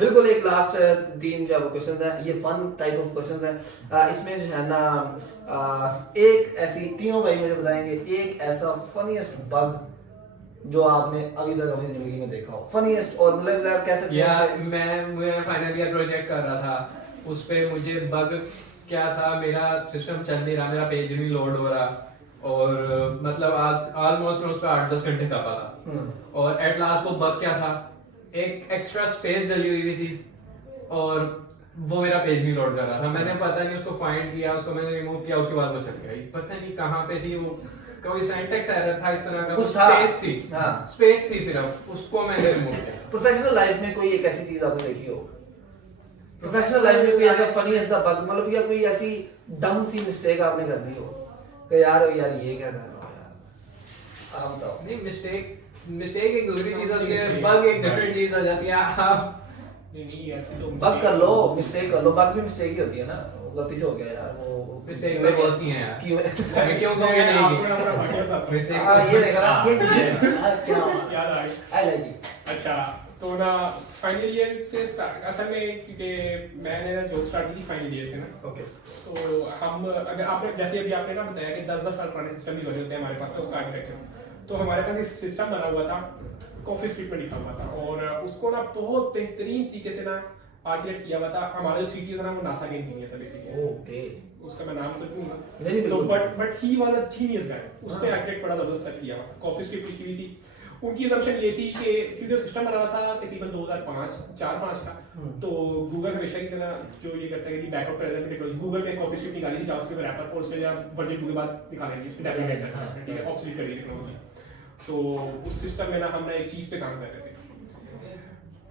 बिल्कुल एक लास्ट 3 जो क्वेश्चंस है, ये फन टाइप ऑफ क्वेश्चंस है। इसमें जो है ना एक ऐसी, तीनों भाई मुझे बताएंगे एक ऐसा फनीएस्ट बग जो आपने अभी तक अपनी जिंदगी में देखा हो, फनीएस्ट। और मतलब कह सकते हैं कि मैं फाइनल ईयर प्रोजेक्ट कर रहा था, उस पे मुझे बग क्या था, मेरा सिस्टम चल नहीं रहा, मेरा पेज नहीं लोड हो रहा, और मतलब ऑलमोस्ट मैं उस पर 8-10 घंटे दबा था। और एट लास्ट वो बग क्या था, एक एक्स्ट्रा स्पेस डली हुई थी और वो मेरा पेज नहीं लोड कर रहा था। मैंने पता नहीं उसको फाइंड किया, उसको मैंने रिमूव किया, उसके बाद वो चल गई। पता नहीं कहाँ पे थी वो, कोई सिंटैक्स एरर था इस तरह का, कुछ स्पेस थी, हाँ स्पेस थी सिर्फ, उसको मैंने रिमूव किया। प्रोफेशनल लाइफ में कोई एक ऐसी चीज आपने देखी हो, प्रोफेशनल लाइफ में कोई ऐसा फनी ऐसा बग, मतलब या कोई ऐसी डम सी मिस्टेक आपने कर दी हो कि यार ये क्या कर रहा हो यार, आप बताओ। नहीं, मिस्टेक एक दूसरी चीज होती है, बग एक डिफरेंट चीज हो जाती है। आप नहीं ऐसे तो बग कर लो, मिस्टेक कर लो, बग भी मिस्टेक ही होती है ना, गलती से हो गया यार वो मिस्टेक से होती हैं यार, क्यों मैं क्यों कहूंगा नहीं आपको मिस्टेक हाँ ये देखा ना, ये क्या याद आ गई। I like it. अच्छा तो ना फाइनल ईयर से स्टार्ट, असल में क्योंकि मैंने ना जॉब स्टार्ट की थी फाइनल ईयर से ना, ओके तो हम अगर आपने जैसे अभी आपने ना बताया कि 10-10 साल पुराने सिस्टम भी बने होते हैं हमारे पास ना उसका आर्किटेक्चर, तो हमारे पास एक सिस्टम बना हुआ था, कॉफी स्ट्रीट में लिखा हुआ था, और उसको ना बहुत बेहतरीन तरीके से ना आर्किटेक्ट किया हुआ था। हमारा जो सीटी था ना वो नासा का इंजीनियर था बेसिकली, ओके उसका मैं नाम तो लूंगा नहीं तो, बिल्कुल but he was a genius guy, उसने आर्किटेक्ट बड़ा जबरदस्त सेट किया हुआ था। कॉफी स्ट्रीट लिखी हुई थी, उनकी असम्पशन ये थी कि क्योंकि सिस्टम बना हुआ था तकरीबन 2005 का, तो गूगल हमेशा की तरह जो ये करता है कि बैकअप कर देता है टेक्नोलॉजी, गूगल ने कॉफी स्ट्रीट निकाली थी जावास्क्रिप्ट रैपर, और उसके बाद वर्जन 2 के बाद निकालेंगे उसकी डेवलपमेंट करना है, ठीक है, ऑब्सोलीट कर दी टेक्नोलॉजी। तो उस सिस्टम में ना हम ना एक चीज पे काम कर रहे थे।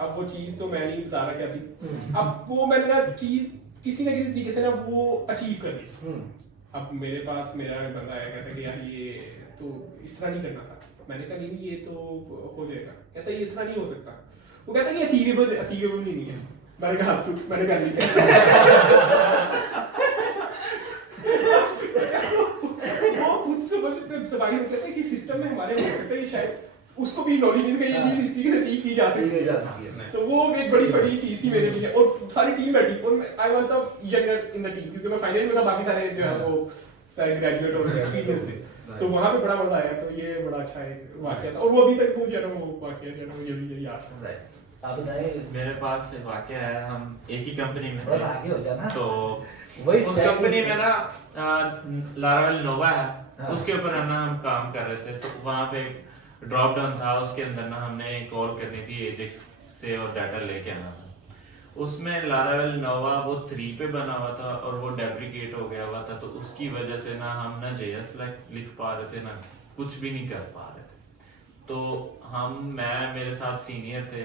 अब वो चीज तो मैं नहीं बता रहा क्या थी, अब वो मैंने ना चीज किसी ना किसी तरीके से ना वो अचीव कर ली। अब मेरे पास मेरा बंदा आया, कहता कि यार ये तो इस तरह नहीं करना था। मैंने कहा नहीं ये तो हो जाएगा, कहता ये इस तरह नहीं हो सकता। वो कहता कि अचीवेबल नहीं है। मैंने कहा मैंने कर ली। वो खुद समझ सवाल करते हैं कि सिस्टम में हमारे हो सकता है शायद उसको भी नॉलेज नहीं है ये चीज इस तरीके से अचीव की जा सकती है। तो वो एक बड़ी बड़ी चीज थी मेरे लिए, और सारी टीम बैठी, और I was the younger in the team, क्योंकि मैं फाइनल में था, बाकी सारे जो है वो सारे ग्रेजुएट और एक्सपीरियंस थे, तो वहां पे बड़ा मजा आया। तो ये बड़ा अच्छा एक वाकया था, और वो अभी तक मुझे ना वो वाकया जो है मुझे भी याद है। आप बताएं। मेरे पास वाकया है, हम एक ही कंपनी में थोड़ा आगे हो जाना, तो वही उस कंपनी में ना लारावेल नोवा है, उसके ऊपर है ना हम काम कर रहे थे। तो वहाँ पे ड्रॉप डाउन था, उसके अंदर ना हमने कॉल करनी थी एजेक्स से और डाटा लेके आना था। उसमें लारावेल नोवा वो 3 पे बना हुआ था और वो डेप्रिकेट हो गया हुआ था, तो उसकी वजह से ना हम ना JS लिख पा रहे थे, ना कुछ भी नहीं कर पा रहे थे। तो मैं मेरे साथ सीनियर थे,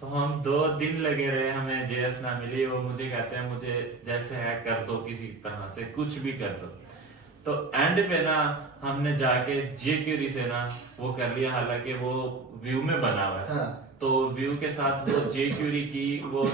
तो हम 2 दिन लगे रहे, हमें JS ना मिली। वो मुझे कहते हैं मुझे जैसे है कर दो, किसी तरह से कुछ भी कर दो। तो एंड पे ना हमने जाके jQuery से ना वो कर लिया, हालांकि वो व्यू में बना हुआ है। तो व्यू के साथ वो jQuery की वो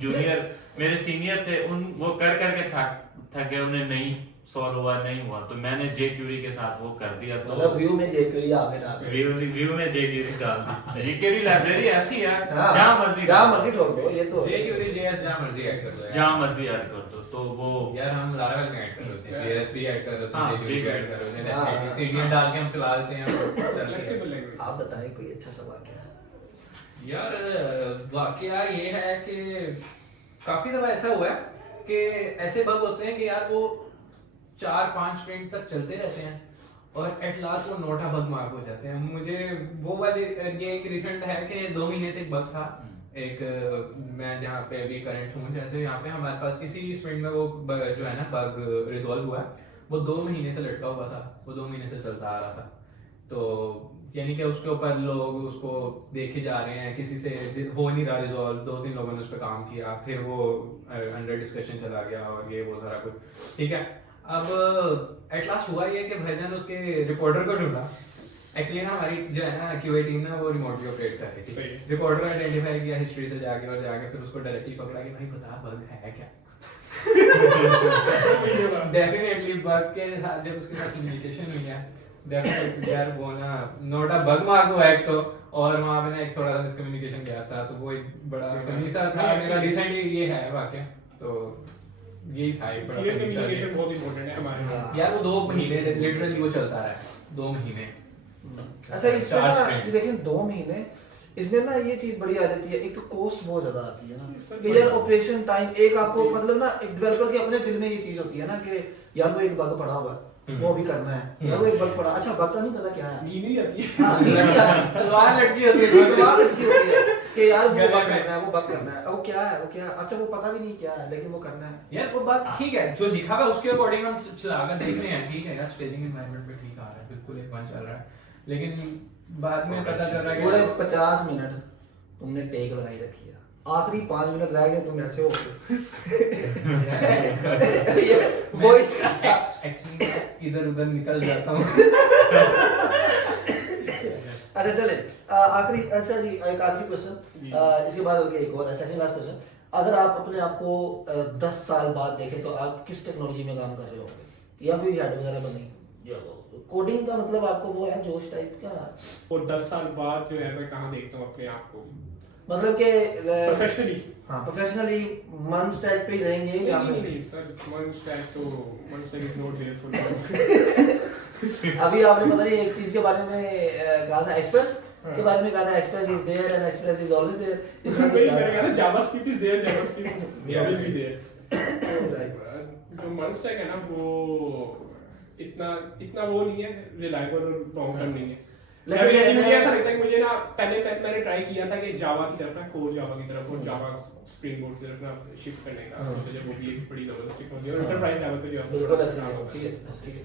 जूनियर मेरे सीनियर थे, उन वो कर करके थक गए, उन्हें नहीं सॉल्व हुआ, नहीं हुआ, तो मैंने jQuery के साथ वो कर दिया। तो मतलब व्यू में jQuery आपने डाल दिया, व्यू में jQuery डाल दी। jQuery लाइब्रेरी ऐसी है जहां मर्जी ठोक दो, ये तो jQuery JS जहां मर्जी ऐड कर दो, जहां मर्जी ऐड कर दो। तो वो यार हम लारावेल में ऐड कर लेते हैं, JS भी ऐड कर लेते हाँ, हैं, jQuery भी ऐड कर लेते हाँ, हैं, सीनियर डाल के हम चला देते हैं, फ्लेक्सिबल लैंग्वेज। आप बताएं कोई अच्छा सा वाकया। यार वाकया ये है कि काफी दफा ऐसा हुआ है कि ऐसे बग होते हैं कि यार वो 4-5 स्प्रिंट तक चलते रहते हैं और एट लास्ट वो नोटा बग मार्क हो जाते हैं। मुझे वो वाली ये एक रिसेंट है कि 2 महीने से एक बग था, एक मैं जहाँ पे अभी करंट हूँ, जैसे यहाँ पे हमारे पास इसी स्प्रिंट में वो जो है ना बग रिजॉल्व हुआ है, वो 2 महीने से लटका हुआ था, वो 2 महीने से चलता आ रहा था। तो यानी कि उसके ऊपर लोग उसको देखे जा रहे हैं, किसी से हो नहीं रहा रिजॉल्व, 2-3 लोगों ने उस पर काम किया, फिर वो अंडर डिस्कशन चला गया और ये वो सारा कुछ, ठीक है। अब एट लास्ट हुआ ये कि भाईजान उसके रिपोर्टर को ढूंढा। एक्चुअली ना हमारी जो है ना QA टीम ना वो रिमोटली ऑपरेट कर रही थी, रिपोर्टर ने आइडेंटिफाई किया हिस्ट्री से जाके, और जाके फिर उसको डायरेक्टली पकड़ा कि भाई बता बग है क्या। डेफिनेटली बग के साथ जब उसके साथ कम्युनिकेशन हुई है, डेफिनेटली यार वो ना नोटा बग मार्क हुआ एक तो, और वहाँ पे ना एक थोड़ा सा मिसकम्युनिकेशन गया था, तो वो एक बड़ा फनी सा था नहीं, मेरा रिसेंटली ये है वाकया, तो यही था एक बड़ा क्लियर funny सा कम्युनिकेशन बहुत इंपॉर्टेंट है हमारे लिए। हाँ। यार वो 2 महीने से लिटरली वो चलता रहा है 2 महीने। अच्छा इसमें चार ना sprint। ये देखिए 2 महीने इसमें ना ये चीज बड़ी आ जाती है, एक तो कॉस्ट बहुत ज्यादा आती है ना सर, कि यार ऑपरेशन टाइम एक आपको मतलब ना एक डेवलपर के अपने दिल में ये चीज होती है ना कि यार वो एक बग पड़ा हुआ है वो भी करना है, यार वो एक बग पड़ा, अच्छा बग का नहीं पता क्या है, नींद नहीं आती है। हाँ, नींद नहीं आती। तलवार लटकी होती है तलवार लटकी होती है कि यार वो गले बग में। करना है, वो बग करना है, अब वो क्या है, वो क्या है, अच्छा वो पता भी नहीं क्या है लेकिन वो करना है। यार वो बात ठीक है, जो लिखा हुआ है उसके अकॉर्डिंग हम चलाकर देख रहे हैं, ठीक है यार स्टेजिंग एनवायरनमेंट में ठीक आ रहा है, बिल्कुल एक वन चल रहा है, लेकिन बाद में पता चल रहा है पूरे कि 50 मिनट तुमने टेक लगाई रखी है, आखिरी 5 मिनट रह गए तुम ऐसे हो गए वो इसका सा एक्चुअली इधर उधर निकल जाता हूँ। अच्छा चले आखिरी, अच्छा जी एक आखिरी क्वेश्चन, इसके बाद ओके एक और सेकंड लास्ट क्वेश्चन, अगर आप अपने आप को 10 साल बाद देखें तो आप किस टेक्नोलॉजी में काम कर रहे होंगे, या कोई हेड वगैरह बनी या कोडिंग का मतलब आपको वो है जोश टाइप का, और 10 साल बाद जो है मैं कहाँ देखता हूँ अपने आप को मतलब कि प्रोफेशनली? हाँ प्रोफेशनली मन स्टैट पे ही रहेंगे या नहीं sir, MEAN stack is not there for अभी आपने पता नहीं एक चीज के बारे में कहा था, एक्सप्रेस के बारे में कहा था, Express is there and Express is always there, इस तरह वही कुछ मैंने कहा कहा JavaScript is there, JavaScript will be there. था। जो मन स्टैक है ना वो इतना वो नहीं है, रिलायबल और लॉन्ग टर्म नहीं है। लेकिन मुझे ऐसा लगता है कि मुझे ना पहले मैंने ट्राई किया था कि जावा की तरफ ना, कोर जावा की तरफ और जावा स्प्रिंग बोर्ड की तरफ ना शिफ्ट करने का, तो जब वो भी एक बड़ी जबरदस्त टेक्नोलॉजी है और एंटरप्राइज लेवल पे जो है बिल्कुल ऐसा है, ठीक है ठीक है।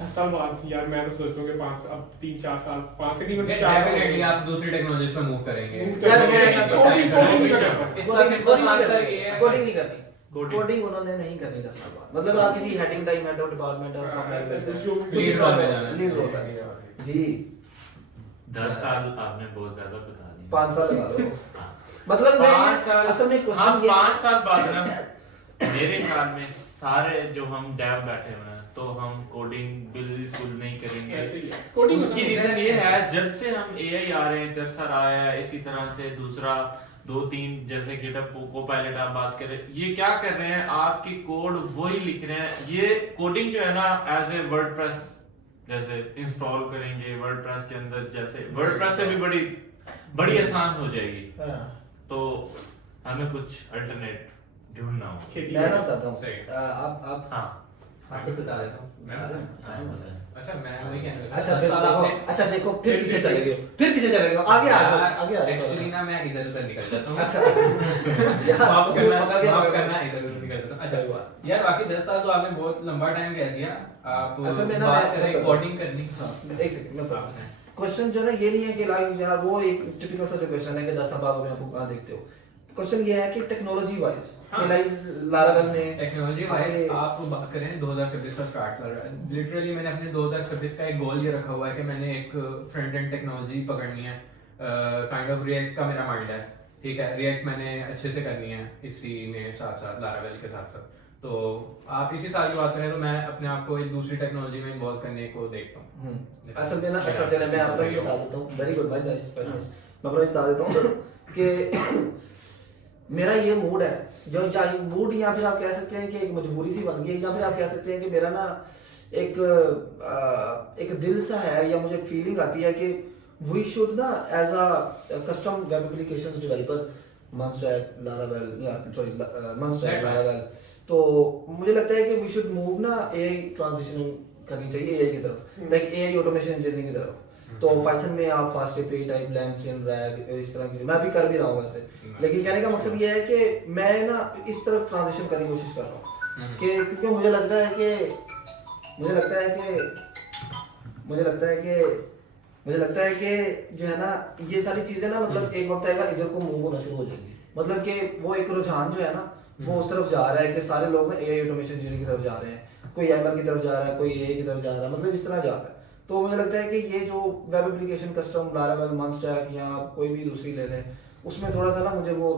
10 साल बाद यार मैं तो सोचूंगा 5 अब 3-4 साल 5 तकरीबन डेफिनेटली आप दूसरी टेक्नोलॉजीज में मूव करेंगे। यार मैं कोडिंग नहीं करता। इसका सिंपल आंसर ये है, कोडिंग नहीं करनी, Coding। कोडिंग उन्होंने नहीं करनी 10 साल बाद, मतलब आप किसी heading time head of department और लीड रोल पे जाना है। लीड रोल है जी। 10 साल आपने बहुत ज्यादा बता दिए। 5 साल लगा दो, मतलब 5 साल असल में हाँ क्वेश्चन ये 5 साल बाद ना मेरे ख्याल में सारे जो हम डेव बैठे हुए हैं तो हम कोडिंग बिल्कुल नहीं करेंगे। ऐसे ही है। Coding उसकी मतलब रीजन ये है जब से हम एआई आ रहे हैं, कर्सर आया है, इसी तरह से दूसरा 2-3 जैसे गिटहब कोपायलट आप बात कर रहे हैं, ये क्या कर रहे हैं आपकी कोड वही लिख रहे हैं। ये कोडिंग जो है ना एज ए वर्डप्रेस जैसे इंस्टॉल करेंगे वर्डप्रेस के अंदर, जैसे वर्डप्रेस से भी बड़ी आसान हो जाएगी, हाँ तो हमें कुछ अल्टरनेट ढूंढना होगा। खेती मैं ना बताता हूँ सही। आप हाँ आपको बता देता हूँ। अच्छा मैं वही कहने लगा। अच्छा फिर 10 साल देखो, आपने- अच्छा देखो फिर पीछे चले गए, फिर पीछे चले गए, आगे आ जाओ, आगे आ जाओ। एक्चुअली ना मैं इधर उधर निकल जाता हूँ। अच्छा यार, माफ पकड़ गया, करना इधर उधर निकल जाता हूँ। सही अच्छा बात। यार बाकी 10 साल तो आपने बहुत लंबा टाइम कह दिया। आप असल में ना बात मैं करें बताता हूँ। कोडिंग करनी। हाँ, एक सेकंड मैं बताता हाँ, हूँ। बताएं। क्वेश्चन जो है ना ये नहीं है कि लाइक यार वो एक टिपिकल सा जो क्वेश्चन है कि 10 साल बाद में आपको कहाँ देखते हो। क्वेश्चन ये है कि टेक्नोलॉजी वाइज हाँ। कि लाइक लारावेल में टेक्नोलॉजी वाइज आप बात करें 2026 का स्टार्ट कर रहा है। लिटरली मैंने अपने 2026 का एक गोल ये रखा हुआ है कि मैंने एक फ्रंट एंड टेक्नोलॉजी पकड़नी है। काइंड ऑफ रिएक्ट का मेरा माइंड है, ठीक है। रिएक्ट मैंने अच्छे से करनी है इसी में साथ साथ लारावेल के साथ साथ। तो आप इसी साल की बात करें तो मैं अपने आप को एक दूसरी टेक्नोलॉजी में इन्वॉल्व करने को देखता हूँ। असल में ना अच्छा चले मैं आपको भी बता देता हूँ, वेरी गुड भाई नाइस वेरी नाइस। मैं आपको बता देता हूँ कि मेरा ये मूड है जो या मूड या फिर आप कह सकते हैं कि एक मजबूरी सी बन गई है, या फिर आप कह सकते हैं कि मेरा ना एक दिल सा है, या मुझे फीलिंग आती है कि वी शुड ना as a custom web applications developer MERN stack Laravel या सॉरी मंस्टैक लारावेल, तो मुझे लगता है कि वी शुड मूव ना एआई ट्रांजिशन करनी चाहिए एआई की तरफ, लाइक एआई ऑटोमेशन इंजीनियरिंग की तरफ। तो पाइथन में आप fast API type LangChain rag इस तरह की मैं भी कर भी रहा हूँ वैसे, लेकिन कहने का मकसद ये है कि मैं ना इस तरफ ट्रांजिशन करने की कोशिश कर रहा हूँ कि क्योंकि मुझे लगता है कि जो है ना ये सारी चीजें ना मतलब एक वक्त आएगा इधर को मूव होना शुरू हो जाएगी, मतलब कि वो एक रुझान जो है ना वो उस तरफ जा रहा है कि सारे लोग ना एआई ऑटोमेशन इंजीनियरिंग की तरफ जा रहे हैं, कोई एमएल की तरफ जा रहा है, कोई एआई की तरफ जा रहा है, मतलब इस तरह जा रहा है। तो मुझे लगता है कि ये जो वेब एप्लीकेशन कस्टम लारावेल मंस्टैक या आप कोई भी दूसरी ले लें उसमें थोड़ा सा ना मुझे वो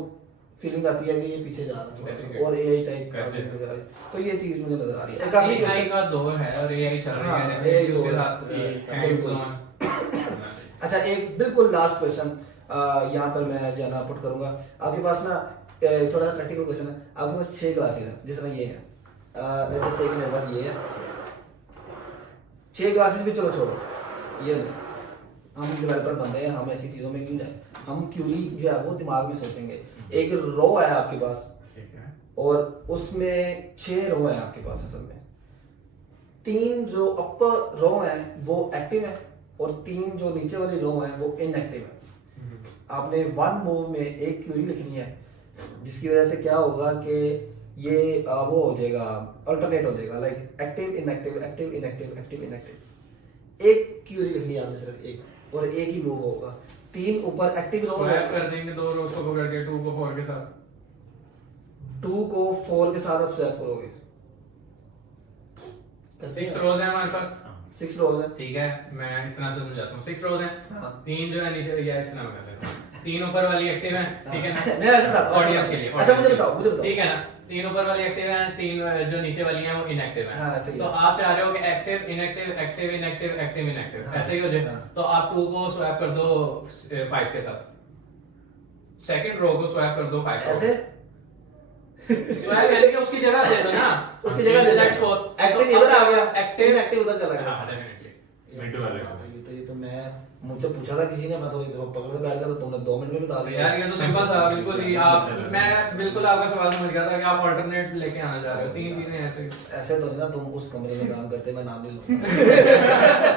फीलिंग आती है कि ये पीछे जा रहा है और एआई टाइप आगे जा रहा है, तो ये चीज मुझे नजर आ रही है। काफी एआई का दौर है और एआई चल रही हाँ, है, AI उसके दौर साथ है, हैंड्स ऑन अच्छा एक बिल्कुल लास्ट क्वेश्चन यहाँ पर मैं जो है ना पुट करूँगा आपके पास ना थोड़ा सा प्रैक्टिकल क्वेश्चन है। आपके पास 6 ग्लासेस हैं जिस तरह ये है जैसे कि मेरे पास ये है 6 ग्लासेस भी चलो छोड़ो ये नहीं हम डेवलपर बंदे हैं हम ऐसी चीज़ों में नहीं जाए हम क्यूरी जो है वो दिमाग में सोचेंगे। एक रो है आपके पास ठीक है और उसमें 6 रो है आपके पास असल में 3 जो अपर रो है वो एक्टिव है और 3 जो नीचे वाली रो है वो इनएक्टिव है। आपने वन मूव में एक क्यूरी लिखनी है जिसकी वजह से क्या होगा कि ये वो हो जाएगा अल्टरनेट हो जाएगा like active inactive active inactive active inactive. एक क्यूरी लिखनी है आपने सिर्फ एक और एक ही मूव होगा 3 ऊपर एक्टिव रो स्वैप कर देंगे 2 रोज को पकड़ के 2 को 4 के साथ 2 को 4 के साथ आप स्वैप करोगे 6 रोज है हमारे पास 6 रोज है ठीक है मैं इस तरह से समझाता हूँ 6 रोज हैं हाँ। 3 जो है नीचे या इस तरह में कर लेता हूँ 3 ऊपर वाली एक्टिव है ठीक है ना मैं ऐसे बताता हूँ ऑडियंस के लिए अच्छा audience मुझे के लिए। बताओ मुझे बताओ ठीक है ना 3 ऊपर वाली एक्टिव है 3 जो नीचे वाली हैं वो इनएक्टिव हाँ, है सही तो है। आप चाह रहे हो कि active inactive active inactive active inactive हाँ, ऐसे ही हो जाए हाँ। तो आप 2 को स्वैप कर दो 5 के साथ सेकंड रो को स्वैप कर दो 5 ऐसे स्वैप यानी कि उसकी जगह दे दो ना उसकी जगह दे Let's दो suppose- एक्टिव इधर आ गया एक्टिव एक्टिव उधर चला गया हाँ डेफिनेटली मिड वाले को। ये तो मैं मुझसे पूछा था किसी ने मैं तो इधर पकड़ के बैठ गया तो तुमने 2 मिनट में बता दिया यार ये तो सिंपल था बिल्कुल ही आप मैं बिल्कुल आपका सवाल समझ गया था कि आप अल्टरनेट लेके आना चाह रहे हो 3 चीजें ऐसे ऐसे तो नहीं ना तुम उस कमरे में काम करते मैं नाम नहीं लूंगा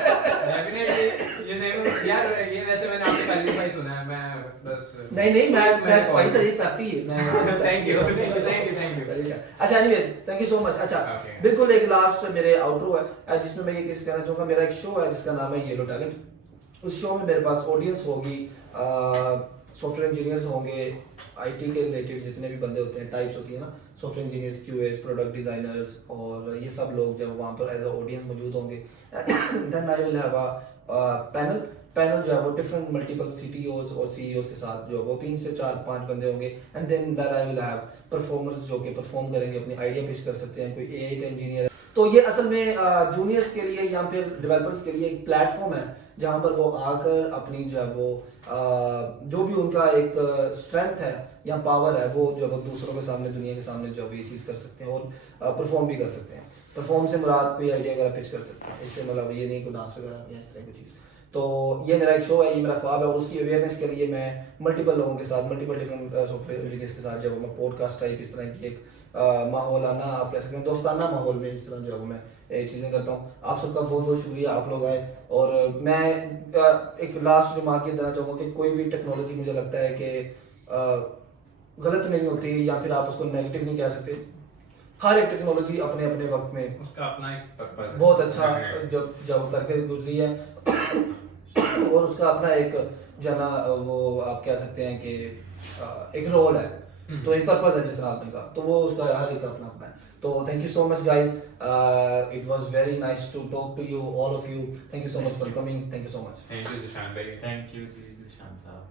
डेफिनेटली ये सेम यार ये वैसे मैंने आपसे पहली बार सुना है मैं बस नहीं मैं वही तारीफ करती है मैं थैंक यू थैंक यू अच्छा anyways thank you so much. अच्छा Okay. बिल्कुल एक लास्ट मेरे आउटरो है जिसमें मैं ये किस कहना चाहूंगा मेरा एक शो है जिसका नाम है येलो टैलेंट। उस शो में मेरे पास ऑडियंस होगी सॉफ्टवेयर इंजीनियर्स होंगे आईटी के रिलेटेड जितने भी बंदे होते हैं टाइप्स होती है ना software engineers QS product designers और ये सब लोग जब वहाँ पर एज अ ऑडियंस मौजूद होंगे then I will have a panel जो है वो डिफरेंट मल्टीपल सीटीओज और सीईओज के साथ जो है वो 3 से 4-5 बंदे होंगे and then that I will have performers जो कि परफॉर्म करेंगे अपनी आइडिया पेश कर सकते हैं कोई एआई का इंजीनियर है। तो ये असल में जूनियर्स के लिए या फिर डेवलपर्स के लिए एक प्लेटफॉर्म है जहाँ पर वो आकर अपनी जो है वो जो भी उनका एक स्ट्रेंथ है या पावर है वो जो है वो दूसरों के सामने दुनिया के सामने जो है ये चीज़ कर सकते हैं और परफॉर्म भी कर सकते हैं। परफॉर्म से मुराद कोई आइडिया वगैरह पिच कर सकते हैं इससे मतलब ये नहीं कोई डांस वगैरह या इस तरह की चीज़। तो ये मेरा एक शो है ये मेरा ख्वाब है और उसकी अवेयरनेस के लिए मैं मल्टीपल लोगों के साथ मल्टीपल डिफरेंट सॉफ्टवेयर इंजीनियर्स के साथ जब मैं पॉडकास्ट टाइप इस तरह की एक माहौल आना आप कह सकते हैं दोस्ताना माहौल में इस तरह जो है मैं ये चीज़ें करता हूँ। आप सबका बहुत बहुत शुक्रिया आप लोग आए और मैं एक लास्ट रिमार्क ये देना चाहूँगा कि कोई भी टेक्नोलॉजी मुझे लगता है कि गलत नहीं होती या फिर आप उसको नेगेटिव नहीं कह सकते। हर एक टेक्नोलॉजी अपने अपने वक्त में उसका अपना एक पर्पस है बहुत अच्छा जब करके गुजरी है और उसका अपना एक जो है ना वो आप कह सकते हैं कि एक रोल है तो एक पर्पस है जिस तरह आपने कहा तो वो उसका हर एक अपना अपना है। तो thank you so much guys it was very nice to talk to you all of you thank you so much for coming thank you so much thank you Zeeshan भाई थैंक यू जी शान साहब।